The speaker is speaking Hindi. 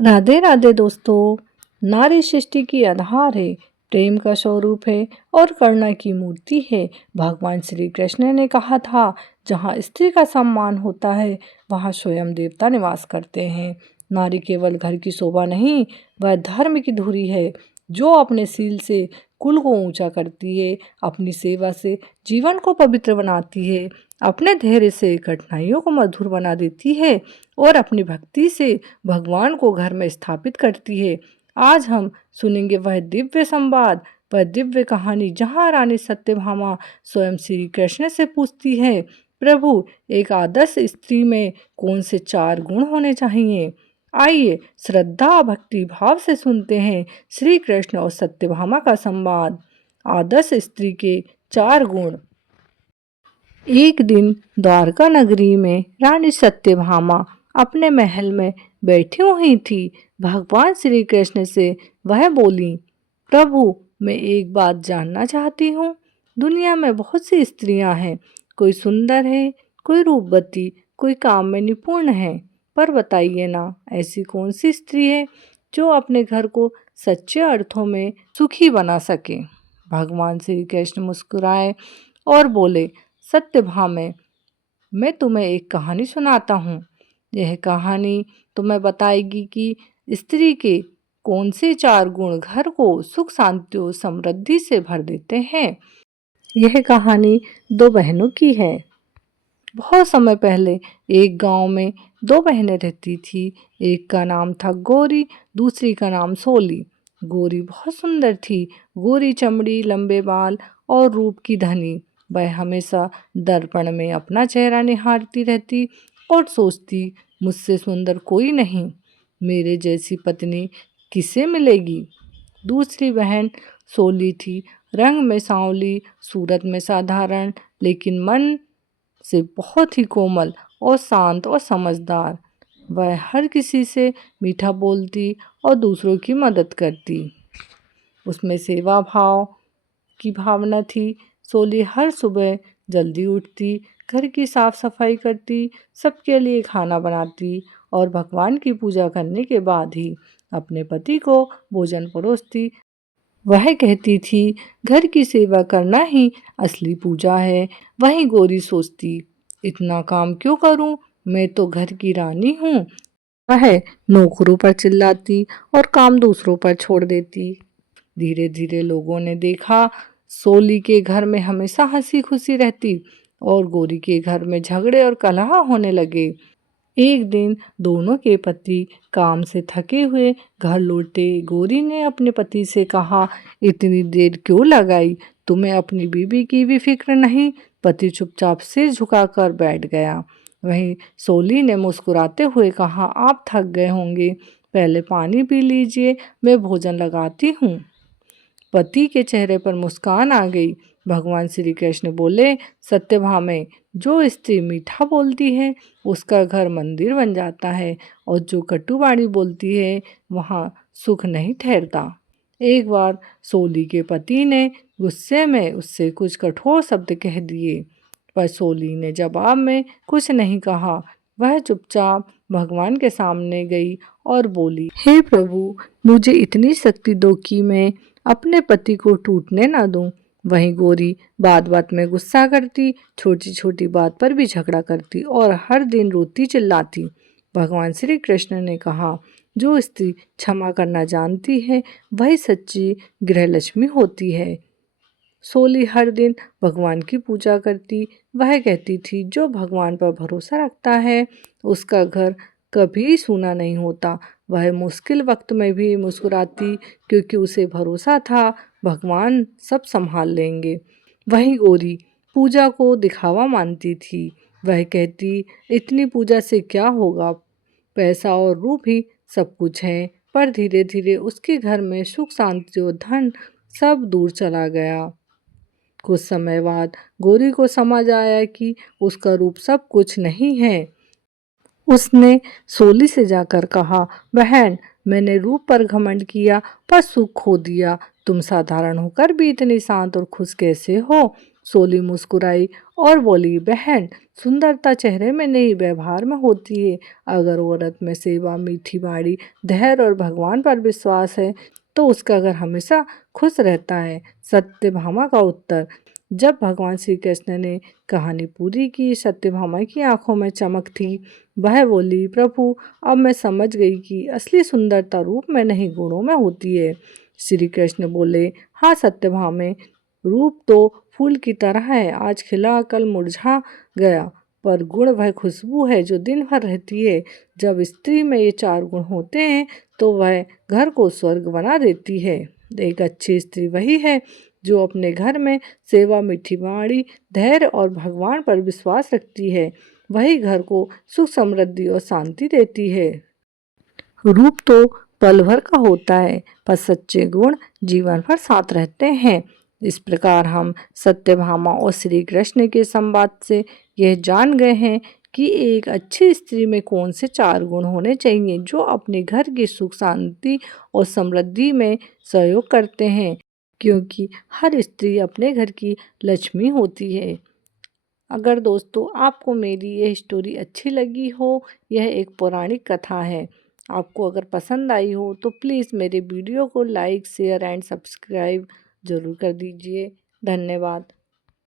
राधे राधे दोस्तों। नारी सृष्टि की आधार है, प्रेम का स्वरूप है और करुणा की मूर्ति है। भगवान श्री कृष्ण ने कहा था, जहाँ स्त्री का सम्मान होता है वहाँ स्वयं देवता निवास करते हैं। नारी केवल घर की शोभा नहीं, वह धर्म की धुरी है जो अपने सील से कुल को ऊंचा करती है, अपनी सेवा से जीवन को पवित्र बनाती है, अपने धैर्य से कठिनाइयों को मधुर बना देती है और अपनी भक्ति से भगवान को घर में स्थापित करती है। आज हम सुनेंगे वह दिव्य संवाद, वह दिव्य कहानी जहाँ रानी सत्यभामा स्वयं श्री कृष्ण से पूछती है, प्रभु, एक आदर्श स्त्री में कौन से 4 गुण होने चाहिए। आइए श्रद्धा भक्ति भाव से सुनते हैं श्री कृष्ण और सत्यभामा का संवाद। आदर्श स्त्री के 4 गुण। एक दिन द्वारका नगरी में रानी सत्यभामा अपने महल में बैठी हुई थी। भगवान श्री कृष्ण से वह बोली, प्रभु, मैं एक बात जानना चाहती हूँ। दुनिया में बहुत सी स्त्रियां हैं, कोई सुंदर है, कोई रूपवती, कोई काम में निपुण है, पर बताइए ना, ऐसी कौन सी स्त्री है जो अपने घर को सच्चे अर्थों में सुखी बना सके। भगवान श्री कृष्ण मुस्कुराए और बोले, सत्यभामा, मैं तुम्हें एक कहानी सुनाता हूँ। यह कहानी तुम्हें बताएगी कि स्त्री के कौन से 4 गुण घर को सुख शांति और समृद्धि से भर देते हैं। यह कहानी 2 बहनों की है। बहुत समय पहले एक गांव में 2 बहनें रहती थी। एक का नाम था गौरी, दूसरी का नाम सोली। गौरी बहुत सुंदर थी, गोरी चमड़ी, लंबे बाल और रूप की धनी। वह हमेशा दर्पण में अपना चेहरा निहारती रहती और सोचती, मुझसे सुंदर कोई नहीं, मेरे जैसी पत्नी किसे मिलेगी। दूसरी बहन सोली थी, रंग में सांवली, सूरत में साधारण, लेकिन मन से बहुत ही कोमल और शांत और समझदार। वह हर किसी से मीठा बोलती और दूसरों की मदद करती। उसमें सेवा भाव की भावना थी। सोली हर सुबह जल्दी उठती, घर की साफ सफाई करती, सबके लिए खाना बनाती और भगवान की पूजा करने के बाद ही अपने पति को भोजन परोसती। वह कहती थी, घर की सेवा करना ही असली पूजा है। वहीं गौरी सोचती, इतना काम क्यों करूं, मैं तो घर की रानी हूँ। वह नौकरों पर चिल्लाती और काम दूसरों पर छोड़ देती। धीरे धीरे लोगों ने देखा, सोली के घर में हमेशा हंसी खुशी रहती और गौरी के घर में झगड़े और कलह होने लगे। एक दिन दोनों के पति काम से थके हुए घर लौटे। गौरी ने अपने पति से कहा, इतनी देर क्यों लगाई, तुम्हें अपनी बीवी की भी फिक्र नहीं। पति चुपचाप सिर झुकाकर बैठ गया। वहीं सोली ने मुस्कुराते हुए कहा, आप थक गए होंगे, पहले पानी पी लीजिए, मैं भोजन लगाती हूँ। पति के चेहरे पर मुस्कान आ गई। भगवान श्री कृष्ण बोले, सत्यभामा, जो स्त्री मीठा बोलती है उसका घर मंदिर बन जाता है और जो कटुवाणी बोलती है वहाँ सुख नहीं ठहरता। एक बार सोली के पति ने गुस्से में उससे कुछ कठोर शब्द कह दिए, पर सोली ने जवाब में कुछ नहीं कहा। वह चुपचाप भगवान के सामने गई और बोली, हे प्रभु, मुझे इतनी शक्ति दो कि मैं अपने पति को टूटने ना दूं। वहीं गौरी बात बात में गुस्सा करती, छोटी छोटी बात पर भी झगड़ा करती और हर दिन रोती चिल्लाती। भगवान श्री कृष्ण ने कहा, जो स्त्री क्षमा करना जानती है वही सच्ची गृहलक्ष्मी होती है। सोली हर दिन भगवान की पूजा करती। वह कहती थी, जो भगवान पर भरोसा रखता है उसका घर कभी सूना नहीं होता। वह मुश्किल वक्त में भी मुस्कुराती, क्योंकि उसे भरोसा था भगवान सब संभाल लेंगे। वहीं गौरी पूजा को दिखावा मानती थी। वह कहती, इतनी पूजा से क्या होगा, पैसा और रूप ही सब कुछ है। पर धीरे धीरे उसके घर में सुख शांति और धन सब दूर चला गया। कुछ समय बाद गौरी को समझ आया कि उसका रूप सब कुछ नहीं है। उसने सोली से जाकर कहा, बहन, मैंने रूप पर घमंड किया पर सुख खो दिया। तुम साधारण होकर भी इतनी शांत और खुश कैसे हो। सोली मुस्कुराई और बोली, बहन, सुंदरता चेहरे में नहीं व्यवहार में होती है। अगर औरत में सेवा, मीठी बाड़ी, धैर्य और भगवान पर विश्वास है तो उसका घर हमेशा खुश रहता है। सत्यभामा का उत्तर। जब भगवान श्री कृष्ण ने कहानी पूरी की, सत्यभामा की आंखों में चमक थी। वह बोली, प्रभु, अब मैं समझ गई कि असली सुंदरता रूप में नहीं गुणों में होती है। श्री कृष्ण बोले, हाँ सत्यभामे, रूप तो फूल की तरह है, आज खिला कल मुरझा गया, पर गुण वह खुशबू है जो दिन भर रहती है। जब स्त्री में ये चार गुण होते हैं तो वह घर को स्वर्ग बना देती है। एक अच्छी स्त्री वही है जो अपने घर में सेवा, मीठी बाणी, धैर्य और भगवान पर विश्वास रखती है। वही घर को सुख, समृद्धि और शांति देती है। रूप तो पल भर का होता है, पर सच्चे गुण जीवन भर साथ रहते हैं। इस प्रकार हम सत्यभामा और श्री कृष्ण के संवाद से यह जान गए हैं कि एक अच्छी स्त्री में कौन से चार गुण होने चाहिए जो अपने घर की सुख, शांति और समृद्धि में सहयोग करते हैं, क्योंकि हर स्त्री अपने घर की लक्ष्मी होती है। अगर दोस्तों आपको मेरी यह स्टोरी अच्छी लगी हो, यह एक पौराणिक कथा है, आपको अगर पसंद आई हो तो प्लीज़ मेरे वीडियो को लाइक, शेयर एंड सब्सक्राइब ज़रूर कर दीजिए। धन्यवाद।